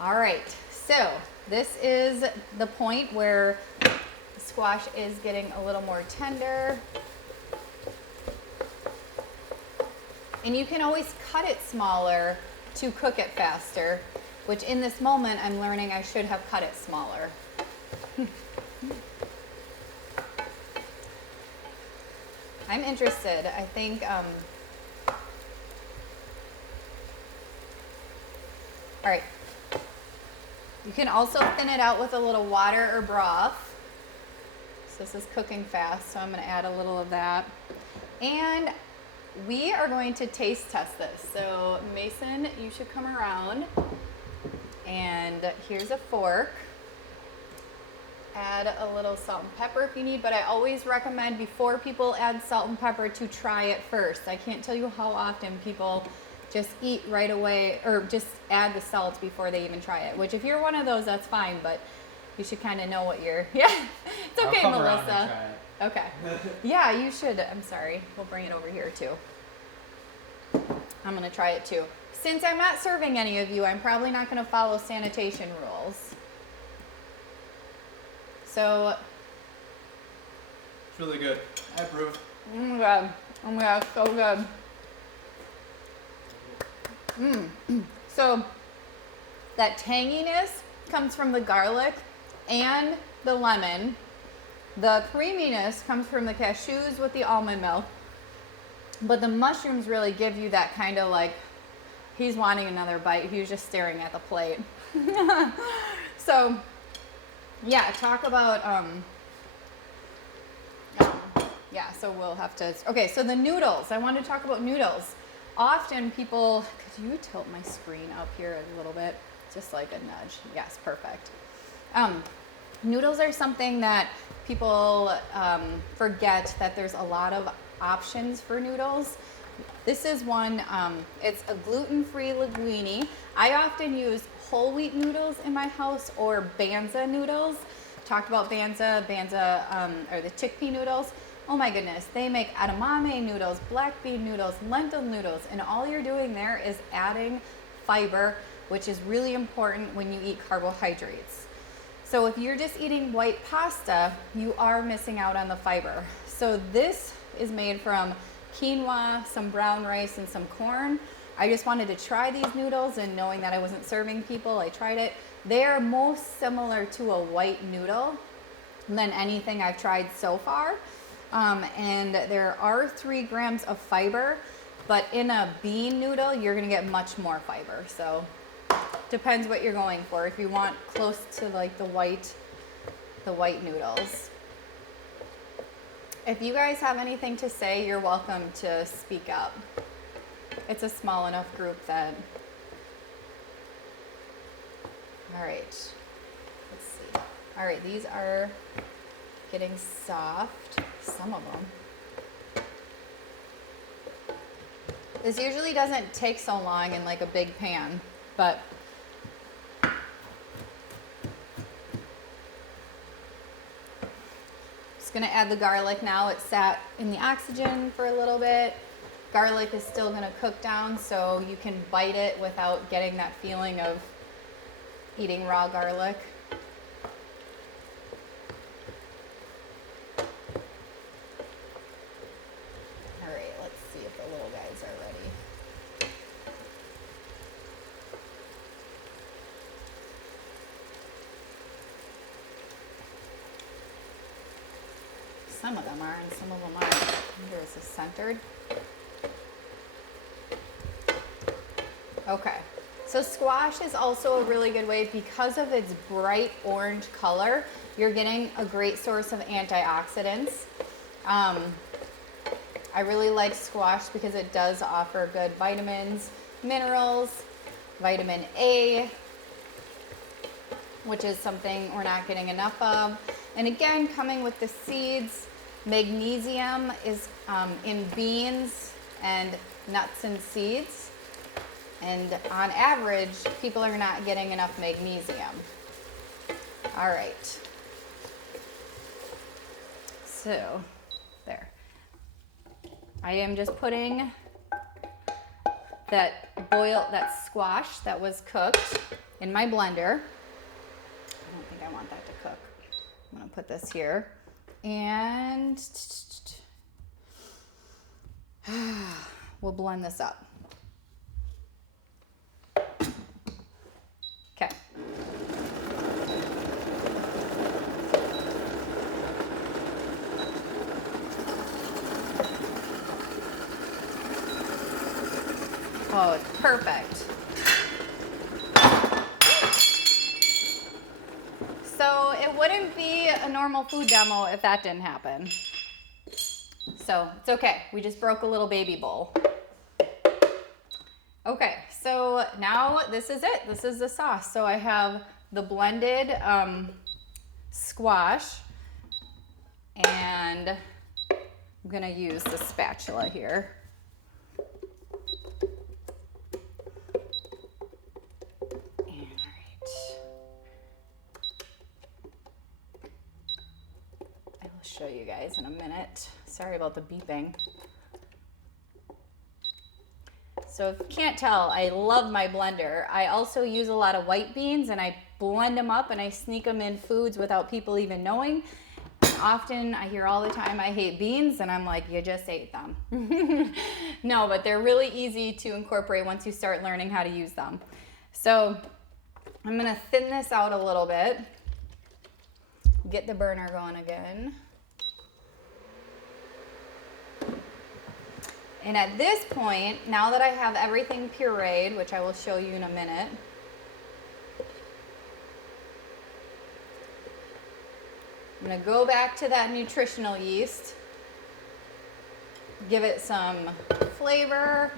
All right, so this is the point where the squash is getting a little more tender. And you can always cut it smaller to cook it faster, which in this moment I'm learning I should have cut it smaller. I'm interested. I think, all right. You can also thin it out with a little water or broth. So this is cooking fast, so I'm going to add a little of that. And we are going to taste test this. So Mason, you should come around. And here's a fork. Add a little salt and pepper if you need, but I always recommend before people add salt and pepper to try it first. I can't tell you how often people just eat right away or just add the salt before they even try it, which if you're one of those, that's fine, but you should kind of know what you're, yeah, it's okay, I'll come Melissa. around and try it. Okay. Yeah, you should. I'm sorry. We'll bring it over here too. I'm going to try it too. Since I'm not serving any of you, I'm probably not going to follow sanitation rules. So. It's really good. I approve. Oh my god. Oh my god, so good. So that tanginess comes from the garlic and the lemon. The creaminess comes from the cashews with the almond milk. But the mushrooms really give you that kind of like, he's wanting another bite. He was just staring at the plate. So, yeah, talk about, yeah, so we'll have to, okay, so the noodles. I want to talk about noodles. Often people, could you tilt my screen up here a little bit? Just like a nudge. Yes, perfect. Noodles are something that people forget that there's a lot of options for noodles. This is one, it's a gluten-free linguine. I often use whole wheat noodles in my house or Banza noodles. Talked about Banza or the chickpea noodles. Oh my goodness, they make edamame noodles, black bean noodles, lentil noodles, and all you're doing there is adding fiber, which is really important when you eat carbohydrates. So if you're just eating white pasta, you are missing out on the fiber. So this is made from quinoa, some brown rice, and some corn. I just wanted to try these noodles, and knowing that I wasn't serving people, I tried it. They are most similar to a white noodle than anything I've tried so far. And there are 3 grams of fiber, but in a bean noodle, you're gonna get much more fiber. So depends what you're going for. If you want close to like the white noodles. If you guys have anything to say, you're welcome to speak up. It's a small enough group that, all right, let's see. All right, these are getting soft, some of them. This usually doesn't take so long in like a big pan, but just gonna add the garlic now. It sat in the oxygen for a little bit. Garlic is still gonna cook down, so you can bite it without getting that feeling of eating raw garlic. All right, let's see if the little guys are ready. Some of them are and some of them aren't. I wonder, is this centered? Okay, so squash is also a really good way because of its bright orange color. You're getting a great source of antioxidants. I really like squash because it does offer good vitamins, minerals, vitamin A, which is something we're not getting enough of. And again, coming with the seeds, magnesium is in beans and nuts and seeds. And on average, people are not getting enough magnesium. All right. So, there. I am just putting that squash that was cooked in my blender. I don't think I want that to cook. I'm gonna put this here and we'll blend this up. Okay. Oh, it's perfect. So it wouldn't be a normal food demo if that didn't happen. So it's okay. We just broke a little baby bowl. Okay, so now this is it. This is the sauce. So I have the blended squash, and I'm gonna use the spatula here. Show you guys in a minute. Sorry about the beeping. So if you can't tell, I love my blender. I also use a lot of white beans and I blend them up and I sneak them in foods without people even knowing. And often I hear all the time, I hate beans, and I'm like, you just ate them. No, but they're really easy to incorporate once you start learning how to use them. So I'm gonna thin this out a little bit. Get the burner going again. And at this point, now that I have everything pureed, which I will show you in a minute, I'm gonna go back to that nutritional yeast, give it some flavor,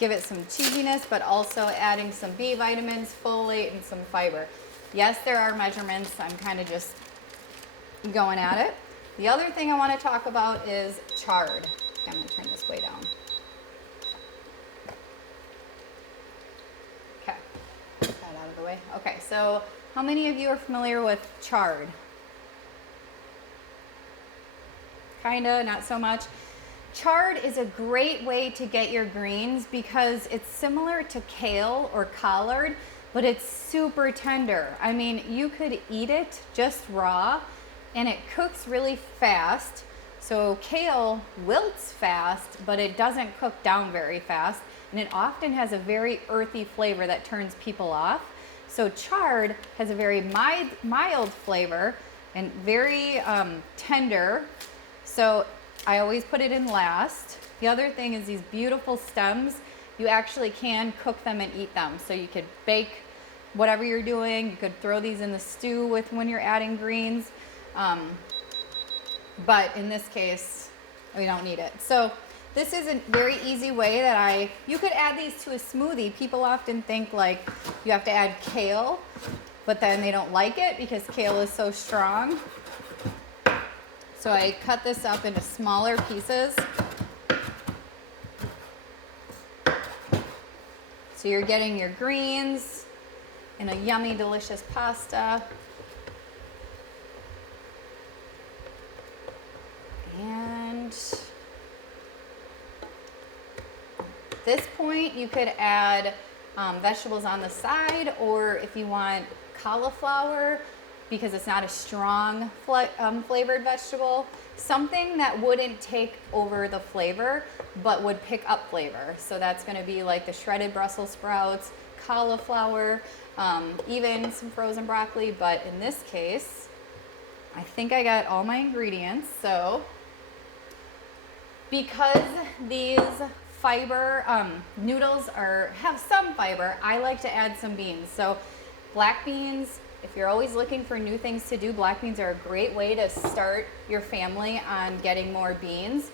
give it some cheesiness, but also adding some B vitamins, folate, and some fiber. Yes, there are measurements. I'm kind of just going at it. The other thing I want to talk about is chard. Okay, I'm going to turn this way down. Okay, get that out of the way. Okay, so how many of you are familiar with chard? Kinda, not so much. Chard is a great way to get your greens because it's similar to kale or collard, but it's super tender. I mean, you could eat it just raw, and it cooks really fast. So kale wilts fast, but it doesn't cook down very fast. And it often has a very earthy flavor that turns people off. So chard has a very mild flavor and very tender. So I always put it in last. The other thing is these beautiful stems, you actually can cook them and eat them. So you could bake whatever you're doing. You could throw these in the stew with when you're adding greens. But in this case, we don't need it. So this is a very easy way that you could add these to a smoothie. People often think like you have to add kale, but then they don't like it because kale is so strong. So I cut this up into smaller pieces. So you're getting your greens in a yummy, delicious pasta. And at this point, you could add vegetables on the side, or if you want cauliflower, because it's not a strong flavored vegetable, something that wouldn't take over the flavor, but would pick up flavor. So that's gonna be like the shredded Brussels sprouts, cauliflower, even some frozen broccoli, but in this case, I think I got all my ingredients. So because these fiber noodles have some fiber, I like to add some beans. So black beans, if you're always looking for new things to do, black beans are a great way to start your family on getting more beans.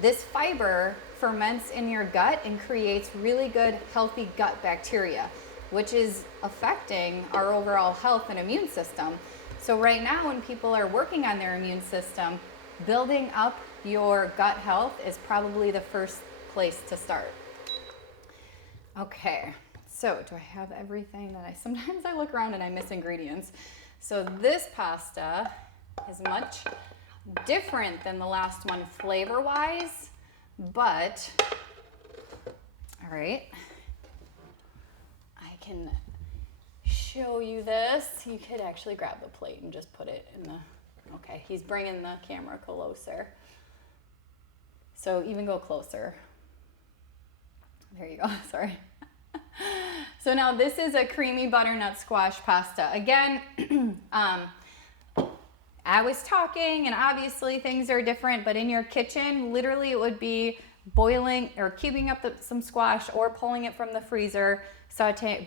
This fiber ferments in your gut and creates really good, healthy gut bacteria, which is affecting our overall health and immune system. So right now, when people are working on their immune system, building up your gut health is probably the first place to start. Okay, so do I have everything that sometimes I look around and I miss ingredients. So this pasta is much different than the last one flavor-wise, but, all right. show you this. You could actually grab the plate and just put it in the, okay, he's bringing the camera closer. So even go closer. There you go, sorry. So now this is a creamy butternut squash pasta. Again, I was talking, and obviously things are different, but in your kitchen, literally it would be boiling or cubing up some squash or pulling it from the freezer,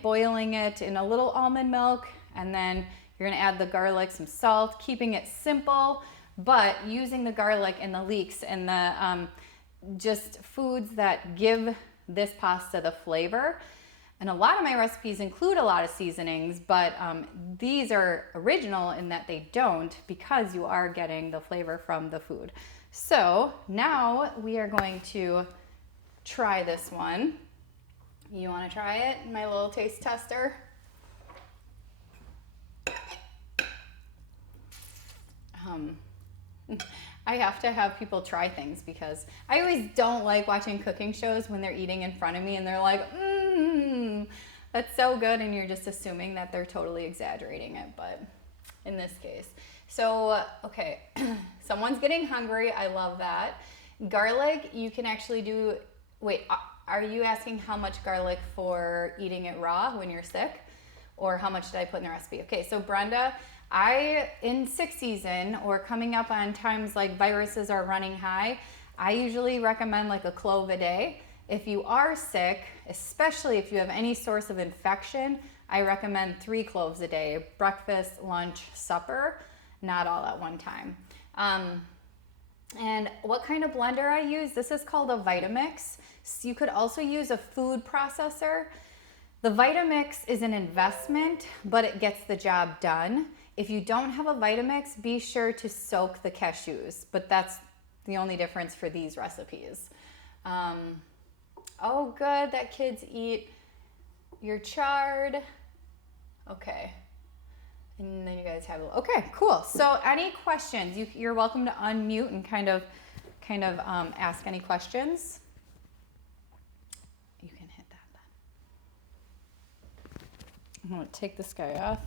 boiling it in a little almond milk, and then you're gonna add the garlic, some salt, keeping it simple, but using the garlic and the leeks and the just foods that give this pasta the flavor. And a lot of my recipes include a lot of seasonings, but these are original in that they don't, because you are getting the flavor from the food. So now we are going to try this one. You want to try it, my little taste tester? I have to have people try things because I always don't like watching cooking shows when they're eating in front of me and they're like, that's so good, and you're just assuming that they're totally exaggerating it, but in this case. So, okay, someone's getting hungry. I love that. Garlic, you can actually do, wait, are you asking how much garlic for eating it raw when you're sick? Or how much did I put in the recipe? Okay, so Brenda, in sick season or coming up on times like viruses are running high, I usually recommend like a clove a day. If you are sick, especially if you have any source of infection, I recommend 3 cloves a day, breakfast, lunch, supper, not all at one time. And what kind of blender I use? This is called a Vitamix. So you could also use a food processor. The Vitamix is an investment, but it gets the job done. If you don't have a Vitamix, be sure to soak the cashews, but that's the only difference for these recipes. Oh, good that kids eat your chard. Okay. And then you guys have, okay, cool. So any questions? You're welcome to unmute and kind of ask any questions. You can hit that button. I'm gonna take this guy off.